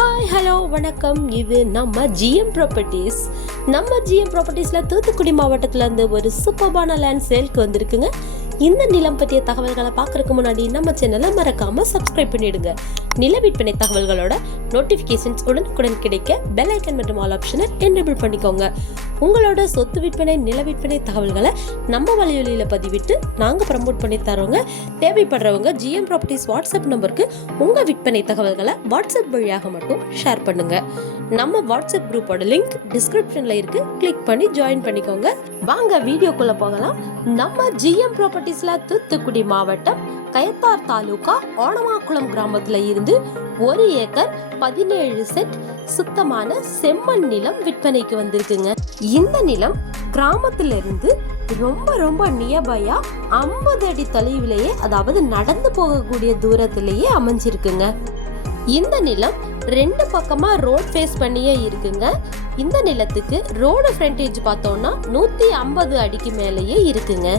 Hi hello வணக்கம். இது நம்ம ஜிஎம் ப்ராப்பர்ட்டிஸ் நம்ம ஜிஎம் ப்ராப்பர்ட்டிஸில் தூத்துக்குடி மாவட்டத்தில் இருந்து ஒரு சூப்பர்பான லேண்ட் சேல்க்கு வந்திருக்குங்க. இந்த நிலம் பற்றிய தகவல்களை பார்க்குறதுக்கு முன்னாடி நம்ம சேனலை மறக்காமல் சப்ஸ்கிரைப் பண்ணிடுங்க. நில விற்பனை தகவல்களோட நோட்டிஃபிகேஷன்ஸ் உடனுக்குடன் கிடைக்க பெல் ஐக்கன் மற்றும் ஆல் ஆப்ஷனை என்னபிள் பண்ணிக்கோங்க. உங்களோட சொத்து விற்பனை நில விற்பனை தகவல்களை நம்ம வலையொலியில் பதிவிட்டு நாங்கள் ப்ரமோட் பண்ணி தரோங்க தேவைப்படுறவங்க ஜிஎம் ப்ராப்பர்ட்டிஸ் வாட்ஸ்அப் நம்பருக்கு உங்கள் விற்பனை தகவல்களை வாட்ஸ்அப் வழியாக மட்டும் ஷேர் பண்ணுங்க. நம்ம வாட்ஸ்அப் குரூப்போட லிங்க் டிஸ்கிரிப்ஷனில் இருக்கு. கிளிக் பண்ணி ஜாயின் பண்ணிக்கோங்க. வாங்க வீடியோக்குள்ளே போகலாம். நம்ம ஜிஎம் ப்ராப்பர்ட்டி இஸ்லா தூத்துக்குடி மாவட்டம் கயத்தார் தாலுகா ஓணமாக்குளம் கிராமத்துல இருந்து ஒரு ஏக்கர் பதினேழு செட் சுத்தமான செம்மண் நிலம் விற்பனைக்கு வந்திருக்குங்க. இந்த நிலம் கிராமத்துல இருந்து ரொம்ப ரொம்ப நியர்பையா ஐம்பது அடி தொலைவிலேயே அதாவது நடந்து போகக்கூடிய தூரத்திலேயே அமைஞ்சிருக்குங்க. இந்த நிலம் ரெண்டு பக்கமா ரோட் ஃபேஸ் பண்ணியே இருக்குங்க. இந்த நிலத்துக்கு ரோடு ஃப்ரண்டேஜ் பார்த்தோம்னா நூத்தி ஐம்பது அடிக்கு மேலேயே இருக்குங்க.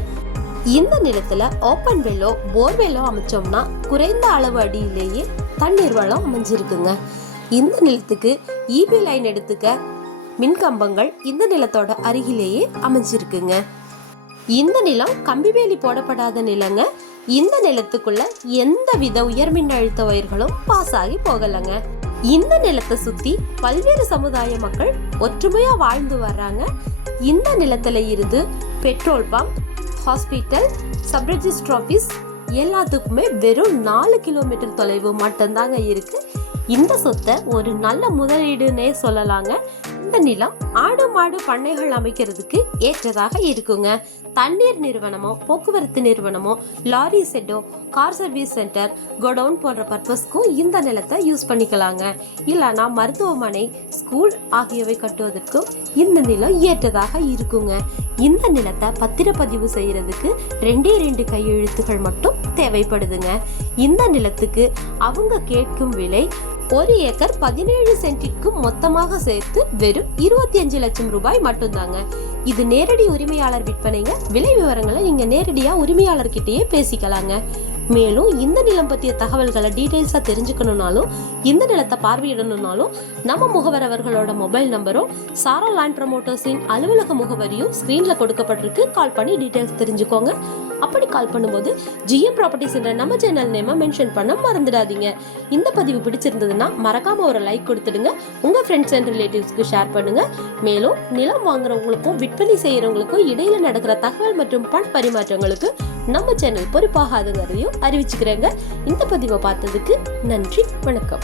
இந்த நிலத்துல ஓப்பன் வெல்லோ போர்வெல்லோ அமைச்சோம்னா குறைந்த அளவு அடியிலேயே தண்ணீர் வளம் அமைஞ்சிருக்குங்க. இந்த நிலத்துக்கு ஈபி லைன் எடுத்துக்க மின்கம்பங்கள் இந்த நிலத்தோட அருகிலேயே அமைஞ்சிருக்குங்க. இந்த நிலம் கம்பிவேலி போடப்படாத நிலங்க. இந்த நிலத்துக்குள்ள எந்த வித உயர்மின் அழுத்த வயர்களும் பாஸ் ஆகி போகலைங்க. இந்த நிலத்தை சுத்தி பல்வேறு சமுதாய மக்கள் ஒற்றுமையா வாழ்ந்து வர்றாங்க. இந்த நிலத்துல இருந்து petrol pump hospital sub registrar office எல்லாத்துக்குமே வெறும் நாலு கிலோமீட்டர் தொலைவு மட்டும்தாங்க இருக்குது இந்த சொத்தை ஒரு நல்ல முதலீடுன்னே சொல்லலாங்க. இந்த நிலம் ஆடு மாடு பண்ணைகள் அமைக்கிறதுக்கு ஏற்றதாக இருக்குங்க. தண்ணீர் நிறுவனமோ போக்குவரத்து நிறுவனமோ லாரி செட்டோ கார் சர்வீஸ் சென்டர் கோடவுன் போன்ற பர்பஸ்க்கும் இந்த நிலத்தை யூஸ் பண்ணிக்கலாங்க. இல்லைனா மருத்துவமனை ஸ்கூல் ஆகியவை கட்டுவதற்கும் இந்த நிலம் ஏற்றதாக இருக்குங்க. இந்த நிலத்தை பத்திரப்பதிவு செய்யறதுக்கு ரெண்டே ரெண்டு கையெழுத்துகள் மட்டும் தேவைப்படுதுங்க. இந்த நிலத்துக்கு அவங்க கேட்கும் விலை ஒரு ஏக்கர் பதினேழு சென்டிற்கு மொத்தமாக சேர்த்து வெறும் இருபத்தி அஞ்சு லட்சம் ரூபாய் மட்டும்தாங்க. இது நேரடி உரிமையாளர் விற்பனைங்க. விலை விவரங்களை நீங்க நேரடியா உரிமையாளர்கிட்டயே பேசிக்கலாங்க. மேலும் இந்த நிலம் பற்றிய தகவல்களை டீட்டெயில்ஸாக தெரிஞ்சுக்கணுனாலும் இந்த நிலத்தை பார்வையிடணும்னாலும் நம்ம முகவர் அவர்களோட மொபைல் நம்பரும் சாரா லேண்ட் ப்ரமோட்டர்ஸின் அலுவலக முகவரியும் ஸ்க்ரீனில் கொடுக்கப்பட்டிருக்கு. கால் பண்ணி டீட்டெயில்ஸ் தெரிஞ்சுக்கோங்க. அப்படி கால் பண்ணும்போது ஜிஎம் ப்ராப்பர்ட்டிஸ் என்ற நம்ம சேனல் நேமை மென்ஷன் பண்ண மறந்துடாதீங்க. இந்த பதிவு பிடிச்சிருந்ததுன்னா மறக்காம ஒரு லைக் கொடுத்துடுங்க. உங்க ஃப்ரெண்ட்ஸ் அண்ட் ரிலேட்டிவ்ஸ்க்கு ஷேர் பண்ணுங்க. மேலும் நிலம் வாங்குறவங்களுக்கும் விற்பனை செய்யறவங்களுக்கும் இடையில நடக்கிற தகவல் மற்றும் பண பரிமாற்றங்களுக்கு நம்ம சேனல் பொறுப்பாகாதவரையும் அறிவிச்சுக்கிறேங்க. இந்த பதிவை பார்த்ததுக்கு நன்றி வணக்கம்.